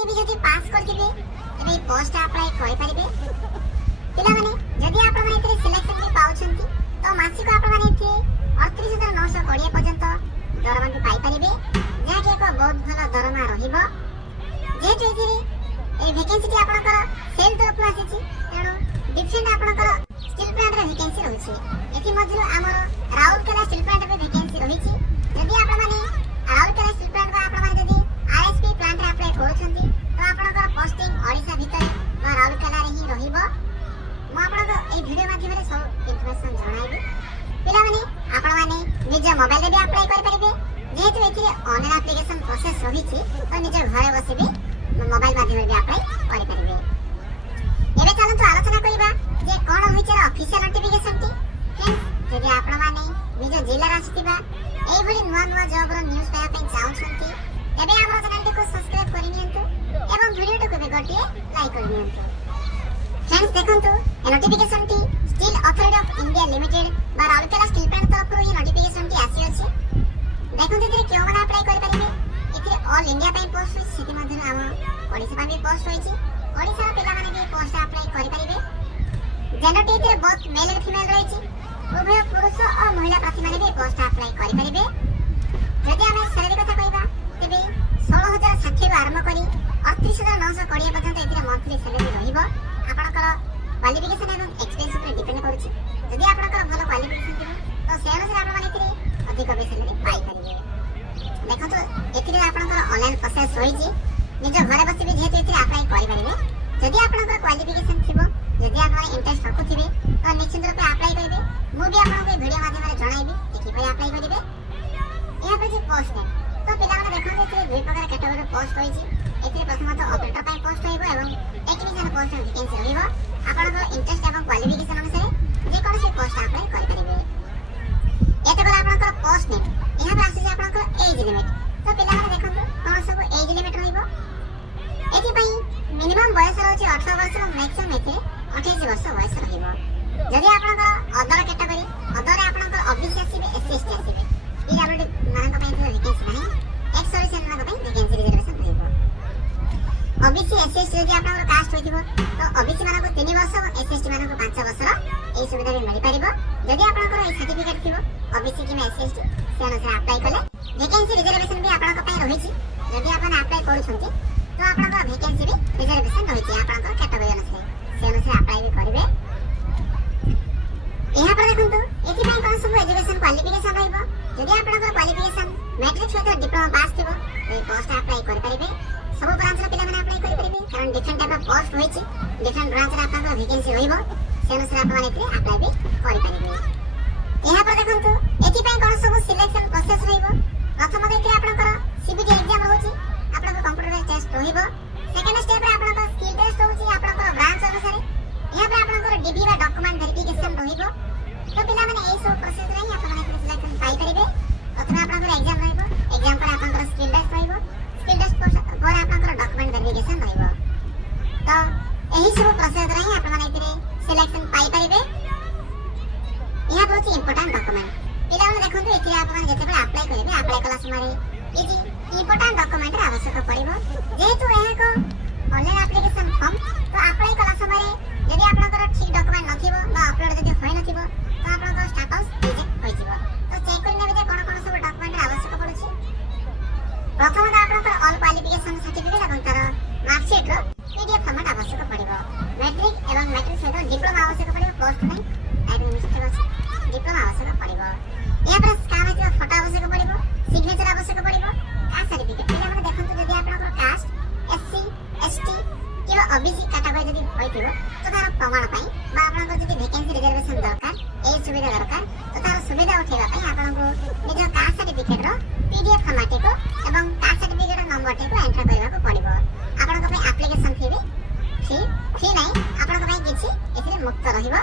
किए भी जदि पास करथिबे तबे पोस्ट अप्लाई करि परिबे। पिला माने जदि आपण माने एतरे सिलेक्शन भी पाउछंती तो मासिक आपण माने एथे 38920 पर्यंत दरमा भी पाई परिबे, जहा कि एक बहुत भलो दरमा रहिबो। जेतु एथिरे ए वैकेंसी आपनकर सेल तरफ आसीछि, तेणु डिफरेंट आपनकर स्टील प्लांट रे वैकेंसी रहिछि। एथि मध्यरु हमर राउरकेला स्टील प्लांट रे वैकेंसी रहिछि। जदि आपण माने राउरकेला स्टील प्लांट बा आपण माने जदि आरएसपी प्लांट रे अप्लाई करूछंती तो आपनकर पोस्टिंग ओडिसा भितर बा राउरकेला रे ही रहिबो। मु आपनक ए वीडियो माध्यम रे सब इन्फॉर्मेशन जणाइबी। पिला माने आपण माने निज मोबाइल रे भी अप्लाई कर परिबे। जेहेतु एथिरे ऑनलाइन एप्लीकेशन प्रोसेस रहिछि तो निज घरे बसी भी मोबाइल माध्यम रे भी अप्लाई कर परिबे। एबे चलंतु आलोचना करिबा जे कोन होइछ ऑफिशियल नोटिफिकेशन टी। फ्रेंड्स, जदि आपण माने निज जिल्ला रे आसीतिबा एई भली नुवा नुवा जॉब रो न्यूज़ पाया पे चाहउछंती तबे हमर चैनल को सब्सक्राइब करि नियंतु एवं वीडियो को गटिए लाइक करि नियंतु। फ्रेंड्स, देखंतु ए नोटिफिकेशन टी steel authority of India limited बा राउरकेला स्टील प्लांट तरफ रो ये नोटिफिकेशन टी आसी अछि। देखंतु एथिरे केउ माने अप्लाई करि परिबे। एथिरे ऑल इंडिया पे पोस्ट होई, सेति मध्ये हम ओडिसा पे भी पोस्ट होईछि। ओडिसा रो पिला माने भी पोस्ट अप्लाई करि परिबे। जेंडर टी एथिरे बोथ मेल एंड फीमेल रहिछि। उभय पुरुष और महिला प्रार्थी माने भी पोस्ट अप्लाई करि परिबे। जदि हम सैलरी कथा कहबा तबे 16060 रो आरंभ करी 38920 पर्यंत एथिरे मंथली सैलरी रहिबो। आपनकर क्वालिफिकेशन एवं एक्सपीरियंस पर डिपेंड करूछि। जदि आपनकर भलो क्वालिफिकेशन थिबो तो से अनुसार आपण माने एथिरे अधिक बे सैलरी पाई परिबे। देखो तो एथिरे आपनकर ऑनलाइन प्रोसेस होईछि। निज घरे बसी भी जेहेतु एथिरे अप्लाई करि परिबे। जदि आपनकर क्वालिफिकेशन थिबो, जदि आपण इंटरेस्ट रखुथिबे तो निश्चित रूप अप्लाई करिबे। मु भी आपनको वीडियो माध्यम रे जणाइबी कि किपरि अप्लाई करिबे। यहाँ पर जे पोस्ट है तो पिला माने देखंतु एथिरे दुई प्रकार कैटेगरी पोस्ट होईछि। एथिरे प्रथमतः ऑपरेटर पाई पोस्ट होइबो एवं टेक्नीशियन पोस्ट वैकेंसी रहिबो। आपनकर इंटरेस्ट एवं क्वालिफिकेशन अनुसार जे कोनोसी पोस्ट अप्लाई करि परिबे। एते गला आपनकर पोस्ट नेम यहाँ पर आसी आपनकर एज लिमिट। तो पिला माने देखंतु कोन सब एज लिमिट रहिबो। एथि पई मिनिमम बयस रहउछि 18 वर्ष और मैक्सिमम एथिरे 28 वर्ष बयस रहिबो। जदि आपनकर अदर कैटेगरी अदर आपनकर ओबीसी आसीबे, एससी एसटी आसीबे, पीडब्ल्यूडी मानक पई वैकेंसी नाही, एक्स सर्विस मानक पई वैकेंसी रिजर्वेशन रहिबो। ओबीसी एससी एसटी जदि आपनकर कास्ट होइथिबो तो ओबीसी मानक 3 वर्ष और एससी एसटी मानक 5 वर्ष ए सुविधा भी मिलि परिबो। जदि आपनकर ए सर्टिफिकेट थिबो ओबीसी कि एससी एसटी से अनुसार अप्लाई कले वैकेंसी रिजर्वेशन भी आपनकर पई रहिछि। जदि आपन अप्लाई करूछंती तो आपनकर वैकेंसी भी रिजर्वेशन रहिछि आपनकर कैटेगरी अनुसार, से अनुसार अप्लाई भी करिवे। यहाँ पर देखंतु एथि पई कोन सब एजुकेशन क्वालिफिकेशन रहिबो। जदि आपनकर क्वालिफिकेशन मैट्रिक सहित डिप्लोमा पास थिबो तो ए पोस्ट अप्लाई कर परिबे। सब ब्रांच रे पिला माने अप्लाई कर परिबे, कारण डिफरेंट टाइप ऑफ पोस्ट होईछि। डिफरेंट ब्रांच रे आपनकर वैकेंसी रहिबो, से अनुसार आपन एथि अप्लाई भी कर परिबे। यहाँ पर देखंतु एथि पई कोन सब सिलेक्शन प्रोसेस रहिबो। प्रथम एथि आपनकर सीबीटी एग्जाम होछि, आपनकर कंप्यूटर बेस्ड टेस्ट रहिबो। सेकंड स्टेप रे आपनकर स्किल टेस्ट होछि आपनकर ब्रांच अनुसार। यहाँ पर आपनकर डीबी बा डॉक्यूमेंट वेरिफिकेशन रहिबो। तो पिला माने एई सब प्रोसेस रे ही आपन माने सिलेक्शन पाई परिबे। प्रथम आपनकर एग्जाम रहिबो, एग्जाम पर आपनकर स्किल टेस्ट रहिबो, स्किल टेस्ट पर आपनकर डॉक्यूमेंट वेरिफिकेशन रहिबो। तो एही सब प्रोसेस रे ही आपन माने एथिरे सिलेक्शन पाई परिबे। यहाँ पर होछि इंपोर्टेंट डॉक्यूमेंट। पिला माने देखंतु एथिरे आपन माने जते बेला अप्लाई करिवे, अप्लाई कला समय इजी इंपोर्टेंट डॉक्यूमेंट रे आवश्यक पड़िबो। जेहेतु एहा को ऑनलाइन एप्लीकेशन फॉर्म तो अप्लाई कला समय यदि आपनकर ठीक डॉक्यूमेंट नथिबो बा अपलोड जदि होय नथिबो तो आपनकर स्टेटस रिजेक्ट होय जिवो। तो चेक करि नेबे जे कोन कोन सब डॉक्यूमेंट रे आवश्यक पड़ुछि। प्रथम आपनकर ऑल क्वालिफिकेशन सर्टिफिकेट एवं तार मार्कशीट रो पीडीएफ फॉर्मेट आवश्यक पड़िबो। मैट्रिक एवं मैट्रिक सहित डिप्लोमा आवश्यक पड़िबो। पोस्ट नै टाइपिंग मिस्टेक अछि, डिप्लोमा आवश्यक पड़िबो। यहाँ पर स्कैन होइतो फोटो आवश्यक पड़िबो, सिग्नेचर आवश्यक पड़िबो। कास्ट सर्टिफिकेट पिला माने देखंतु जदि आपनकर कास्ट एससी एसटी किबा ओबीसी कैटेगरी जदि होइथिबो तो तार प्रमाण पई बा आपनकर जदि वैकेंसी रिजर्वेशन दरकार, ए सुविधा दरकार, तो तार सुविधा उठेबा पई आपनको निज कास्ट सर्टिफिकेट रो पीडीएफ फॉर्मेट को एवं कास्ट सर्टिफिकेट नंबर को एंटर करबा को पड़िबो। आपनको पई एप्लीकेशन फी भी फ्री नै, आपनको पई किछि एथिरे मुक्त रहिबो।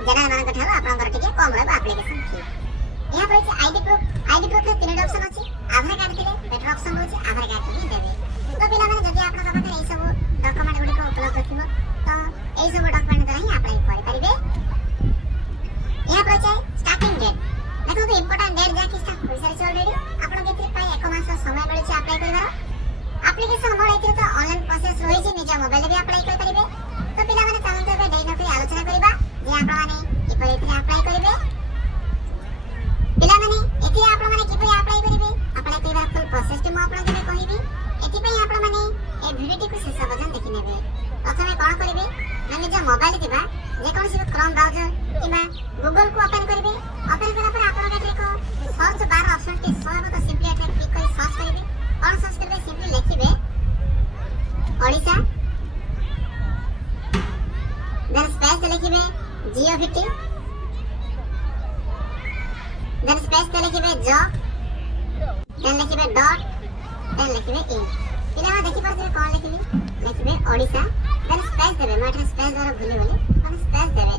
जनरल मानक ठारो आपनकर टिके कम रहबो एप्लीकेशन फी। यहाँ पर आईडी प्रूफ रे 3 ऑप्शन अछि। आधार कार्ड थिले बेटर ऑप्शन होछि, आधार कार्ड भी देबे। तो पिला माने जदि आपनका पाखरे एई सब डॉक्यूमेंट गुडी को उपलब्ध थिबो तो एई सब डॉक्यूमेंट द्वारा ही अप्लाई करि परिबे। यहाँ पर स्टार्टिंग डेट देखो तो इंपोर्टेंट डेट जाकी स्टार्ट होई सारी ऑलरेडी। आपन केति पई 1 मास समय मिलछि अप्लाई करबार। एप्लिकेशन मोड एतिर तो ऑनलाइन प्रोसेस रही छी निज मोबाइल भी अप्लाई कर परिबे। तो पिला माने चाहते बे डेई नकरी आलोचना करबा जे आपण माने किपरि एतिर अप्लाई करबे। पिला माने एतिर आपण माने किपरि अप्लाई करबे अप्लाई करबा फुल प्रोसेस टी म आपण के कहिबी। एति पई आपण माने ए वीडियो टी को शेष पर्यंत देखि नेबे। प्रथमे कोन करबे ना निज मोबाइल दिबा जे कोन से क्रोम ब्राउजर किबा गूगल को ओपन करबे। ओपन करा पर आपण के को सर्च बार ऑप्शन टी सोहब तो सिंपली एटा क्लिक कर सर्च करबे। और सर्च करबे सिंपली लिखिबे ओडिशा देन स्पेस लिखिबे जियोविटी देन स्पेस लिखिबे जॉब देन लिखिबे डॉट देन लिखिबे इन। पिला देखि परबे कोन लिखिबे लिखिबे ओडिशा देन स्पेस देबे माटे स्पेस द्वारा भूली बोली माने स्पेस देबे।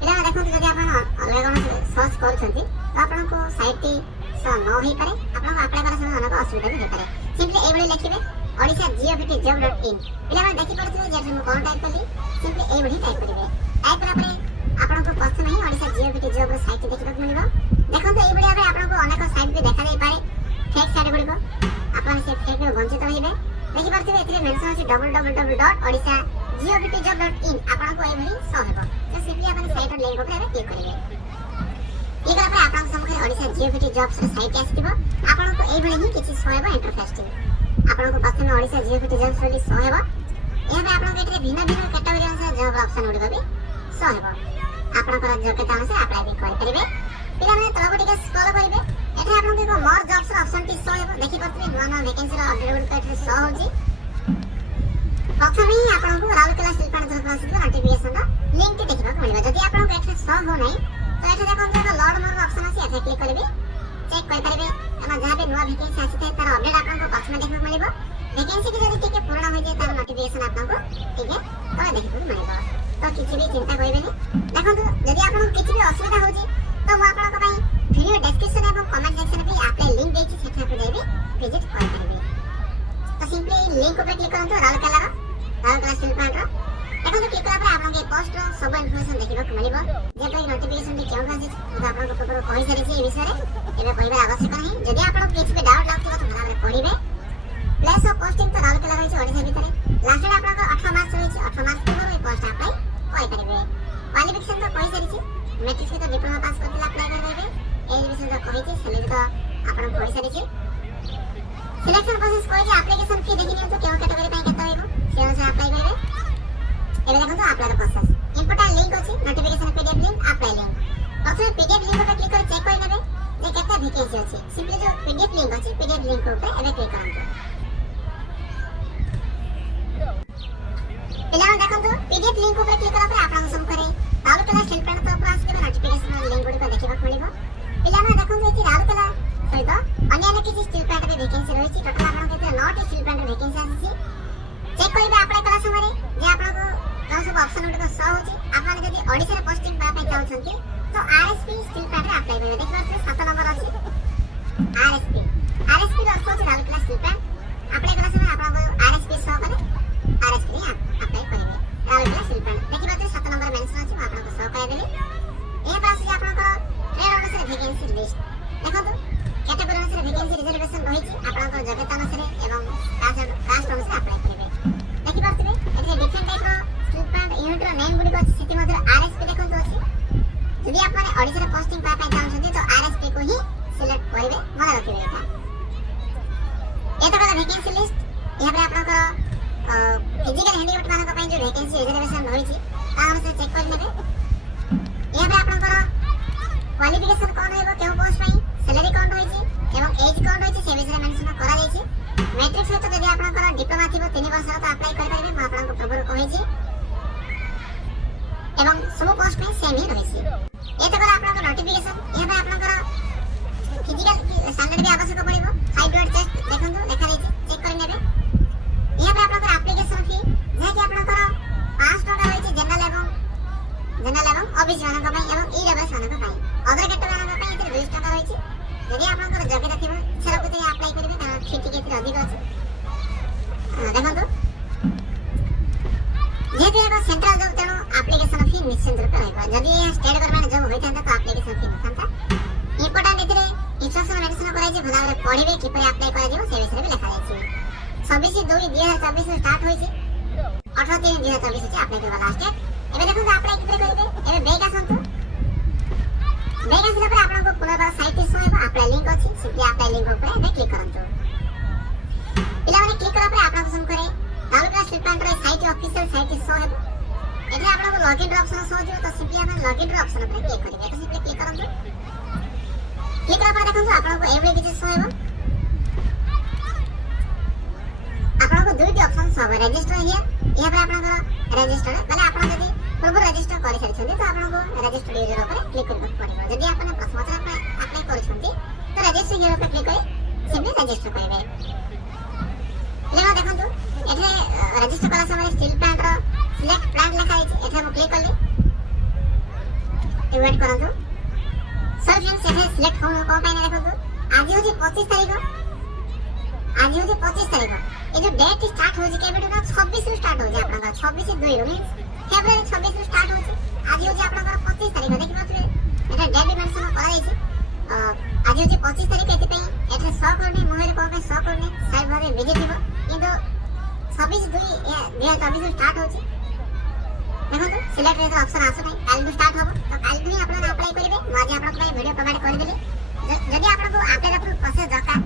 पिला देखो जदि आपण अलग कोन सर्च करछंती तो आपण को साइट टी स न होई पारे आपण को अप्लाई करा समय अनेक असुविधा भी हो पारे। सिंपली ए बडी लिखिबे ओडिशा जियोविटी जॉब डॉट इन। पिला देखि परबे जे हम कोन टाइप कली सिंपली ए बडी टाइप करिवे। टाइप करा परे आपण को प्रथम ही ओडिशा जियोविटी जॉब रो साइट देखिबा मिलिबो। देखंतु ए बडी आबे आपण को अनेक साइट भी देखा जाय पारे फेक साइट गुडी को आपण से फेक रो वंचित होइबे। देखि परबे एथिले मेंशन अछि www.odisha.jiobit.in आपण को ए बडी सो हेबो। तो सिंपली आपण साइट रो लिंक ऊपर क्लिक करिवे। क्लिक करा पर आपण सम्मुख ओडिशा जियोविटी जॉब्स रो साइट आसीबो। आपण को ए बडी ही किछि सो हेबो इंटरफेस टी। आपण को प्रथम ओडिशा जियोविटी जॉब्स रो सो हेबो। एबे आपण के एथिले भिन्न भिन्न कैटेगरी अनुसार जॉब ऑप्शन गुडी भी सो हेबो। आपण को योग्यता अनुसार अप्लाई भी कर परिबे। पिला माने तलबो टिके स्क्रॉल करिवे। एथे आपण को मोर जॉब्स रो ऑप्शन टी सो हेबो। देखि परबे नवा वैकेंसी रो अपडेट गुडी एथे सो होजी। प्रथम ही आपण को राउरकेला स्टील प्लांट जॉब आसीबो नोटिफिकेशन रो लिंक टी देखिबा मिलबा। जदि आपण को एथे सो हो नै तो एथे देखो जे लोड मोर ऑप्शन आसी एथे क्लिक करिवे चेक कर परिबे। एमा जहां भी नवा वैकेंसी आसी थे तार अपडेट आपण को प्रथम देखिबा मिलबो। वैकेंसी की जदि टिके पूर्ण हो जाय तार नोटिफिकेशन आपण को टिके तो देखिबा मिलबो। तो किछि भी चिंता करिबे नै। देखो जदि आपण को किछि भी असुविधा होजी तो म आपण को पई वीडियो डिस्क्रिप्शन एवं कमेंट सेक्शन पे अप्लाई लिंक देछि सेठा पे जाइबे विजिट कर परिबे। तो सिंपली लिंक ऊपर क्लिक करंतो राउरकेला स्टील प्लांट रो देखो क्लिक करा पर आपण के पोस्ट रो सब इन्फॉर्मेशन देखिबा मिलिबो। जे पई नोटिफिकेशन टी केउ आछि तो आपण को पूरा कहि सारि छी ए विषय रे एबे कहबा आवश्यक नहीं। जदि आपण को किछि भी डाउट लागतो तो हमरा पढिबे। प्लेस ऑफ पोस्टिंग तो राउरकेला रही छै ओडिसा भितरे। लास्ट डे आपण को 18 मार्च रही छै। 18 मार्च पूर्व ए पोस्ट अप्लाई कर परिबे। क्वालिफिकेशन तो कहि सारि छी मैट्रिक से तो डिप्लोमा पास करथिला अप्लाई कर परिबे। ए विषय तो कहि छी सैलरी तो आपण को कहि सारि छी। सिलेक्शन प्रोसेस कहि छी एप्लीकेशन फी देखि नियो तो केउ कैटेगरी पई केते होइबो से अनुसार अप्लाई करबे। एबे देखो तो अप्लाई प्रोसेस इंपोर्टेंट लिंक अछि notification PDF link apply link. प्रथम पीडीएफ लिंक पर क्लिक कर चेक कर नेबे जे केते वैकेंसी अछि। सिंपली जो पीडीएफ लिंक अछि पीडीएफ लिंक ऊपर एबे क्लिक करंतो। पिला देखंतु पीडीएफ लिंक ऊपर क्लिक करा पर आपण सब करे राउरकेला स्टील प्लांट तो ऊपर आसी नोटिफिकेशन लिंक गुडी को देखिबा मिलिबो। पिला देखंतु एति राउरकेला सहित अन्य किछि स्टील प्लांट रे वैकेंसी रही छी। टोटल आपण केते 9 स्टील प्लांट रे वैकेंसी आसी छी। चेक करिबे अप्लाई करा समय रे जे आपण को जो सब ऑप्शन गुडी को सो होची। आपण जदि ओडिसा रे पोस्टिंग पा पे चाहछंती तो आरएसपी स्टील प्लांट रे अप्लाई करबे। देखिबा 7 नंबर अछि आरएसपी रो अर्थ होची राउरकेला स्टील प्लांट। अप्लाई करा समय आपण को आरएसपी सो करे आरएसपी अप्लाई करिवे राउरकेला स्टील प्लांट। देखिबा 7 नंबर मेंशन अछि आपण को सो कर देबे। ए पास जे आपण को ट्रेड अनुसार वैकेंसी लिस्ट देखो कैटेगरी अनुसार वैकेंसी रिजर्वेशन रही छी। आपण को योग्यता अनुसार एवं कास्ट अनुसार अप्लाई करिवे। देखि परथिबे एथे डिफरेंट टाइप रो स्टील प्लांट यूनिट रो नेम गुडी को अछि। सिटी मधुर आरएसपी देखो तो अछि। यदि आपण ओडिसा रे पोस्टिंग पा पे चाहछंती तो आरएसपी को ही सिलेक्ट करिवे। मन रखिबे एटा एटा कला वैकेंसी लिस्ट। यहाँ पे आपण को फिजिकल हैंडीकैप मानक पई जो वैकेंसी रिजर्वेशन रही छी ता अनुसार चेक कर नेबे। यहाँ पे आपण को क्वालिफिकेशन कोन हेबो केउ पोस्ट पई सैलरी कोन रही छी एवं एज कोन रही छी से विषय मेंशन करा जाय छी। मैट्रिक से तो जदि आपण को डिप्लोमा थिबो 3 वर्ष तो अप्लाई कर परिबे। म आपण को प्रॉपर कहै छी एवं सब पोस्ट में सेम ही रही छी। ए तो आपण को नोटिफिकेशन यहाँ पे आपण को फिजिकल स्टैंडर्ड भी आवश्यक पड़िबो। हाई ब्लड टेस्ट देखंतु देखा जाय छी चेक कर नेबे। यहाँ पे आपण को एप्लीकेशन फी जे कि आपण को 5 टका रही छी जनरल एवं ओबीसी मानक पई एवं ईडब्ल्यूएस मानक पई। अदर कैटेगरी मानक पई इते 20 टका रही छी। यदि आपण को योग्यता थिबो सेरा को अप्लाई करिवे तार फी टिके अधिक अछि। देखंतु जेते एगो सेंट्रल जॉब तेनो एप्लीकेशन फी निश्चित रूप रहबो। जदि ये स्टेट गवर्नमेंट जॉब होइता तो एप्लीकेशन फी नथांता। इंपोर्टेंट इतरे इंस्ट्रक्शन मेंशन कराई जे भला रे पढिबे किपरि अप्लाई करा दिबो से विषय भी लिखा जाय छी। 26/2/2024 स्टार्ट होइछि 18/3/2024 अछि अप्लाई करबा लास्ट डेट एबे देखंतु अप्लाई किपरे करिवे एबे बैक आसंतु बैक आसिला पर आपनको पुनर्बार साइट शो हेबो अप्लाई लिंक अछि सिम्पली अप्लाई लिंक ऊपर एबे क्लिक करंतु पिला माने क्लिक करा पर आपनको पसंद करे तालुका स्लिप प्लांट रे साइट ऑफिशियल साइट शो हेबो एथे आपनको लॉगिन ऑप्शन शो होजिबो तो सिम्पली आपण लॉगिन ऑप्शन पर क्लिक करिवे तो सिम्पली क्लिक करंतु क्लिक करा पर देखंतु आपनको एवरी किछि शो हेबो आपनको दुईटी ऑप्शन शो हेबो रजिस्टर हियर यहाँ पर आपनको रजिस्टर माने आपण जदी पूर्व रजिस्टर करि सारिछन्ती तो आपनको रजिस्टर यूजर ऊपर क्लिक करबा पड़िबो जदी आपण प्रथम थर अप्लाई करिछन्ती तो रजिस्टर हियर ऊपर क्लिक करि सिम्पली रजिस्टर करिवे लेमा देखंतु एथे रजिस्टर कला समय steel plant row select plant लिखा है एथे हम क्लिक करले वेट करंतु सर फ्रेंड्स एथे सिलेक्ट हो को पाइने देखंतु आज होजी 25 तारिख ए जो डेट स्टार्ट होजी केबेटु ना 26 रु स्टार्ट होजी आपन 26/2 मींस फेब्रुआरी 26 रु स्टार्ट होजी आज होजी आपन 25 तारिख देखि मात्रे एटा डेट मेंशन करा जायछि आज होजी 25 तारिख एति पई एथे 100 करने मोहरे को पे 100 करने साइड भागे बिजी थिबो किंतु 26/2/2024 स्टार्ट होची देखो सिलेक्ट रे ऑप्शन आसो नै काल भी स्टार्ट होबो तो काल भी आपण अप्लाई करिवे म आज आपण को वीडियो प्रोवाइड कर देली जदी आपण को अप्लाई प्रोसेस दरकार